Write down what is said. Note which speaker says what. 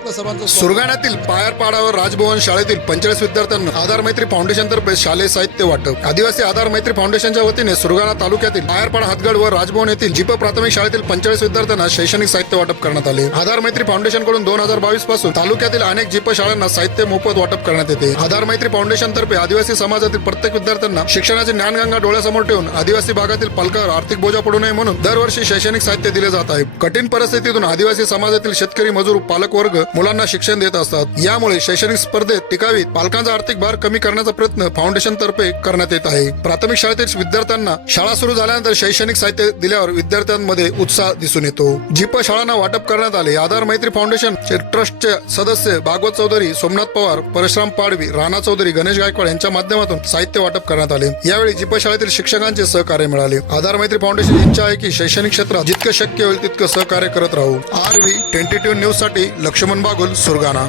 Speaker 1: सुरगाण्यातील आपलं सर्वांचं
Speaker 2: राजभवन शाळेतील पंचेचाळीस विद्यार्थ्यांना आधार मैत्री फाउंडेशन तर्फे शालेय साहित्य वाटप. आदिवासी आधार मैत्री फाउंडेशनच्या वतीने सुरगाणा तालुक्यातील पायरपाडा हातगड व राजभवन येथील जीप प्राथमिक शाळेतील पंचेचाळीस विद्यार्थ्यांना शैक्षणिक साहित्य वाटप करण्यात आले. आधार मैत्री फाउंडेशनकडून दोन हजार बावीसपासून तालुक्यातील अनेक जिप शाळांना साहित्य मोफत वाटप करण्यात येते. आधार मैत्री फाउंडेशन तर्फे आदिवासी समाजातील प्रत्येक विद्यार्थ्यांना शिक्षणाची ज्ञानगंगा डोळ्यासमोर ठेवून आदिवासी भागातील पालकावर आर्थिक बोजा पडू नये म्हणून दरवर्षी शैक्षणिक साहित्य दिले जात आहे. कठीण परिस्थितीतून आदिवासी समाजातील शेतकरी मजूर पालक वर्ग मुलांना शिक्षण देत असतात. यामुळे शैक्षणिक स्पर्धेत टिकावीत. पालकांचा आर्थिक भार कमी करण्याचा प्रयत्न फाउंडेशन तर्फे करण्यात येत आहे. प्राथमिक शाळेतील विद्यार्थ्यांना शाळा सुरू झाल्यानंतर शैक्षणिक साहित्य दिल्यावर विद्यार्थ्यांमध्ये उत्साह दिसून येतो. जिप शाळांना वाटप करण्यात आले. आधार मैत्री फाउंडेशन ट्रस्टचे सदस्य भागवत चौधरी सोमनाथ पवार परशुराम पाडवी राणा चौधरी गणेश गायकवाड यांच्या माध्यमातून साहित्य वाटप करण्यात आले. यावेळी जिप शाळेतील शिक्षकांचे सहकार्य मिळाले. आधार मैत्री फाउंडेशन इच्छा आहे की शैक्षणिक क्षेत्रात जितकं शक्य होईल तितकं सहकार्य करत राहू. आर व्ही ट्वेंटी टू न्यूजसाठी लक्ष्मण बागुल सुरगाणा.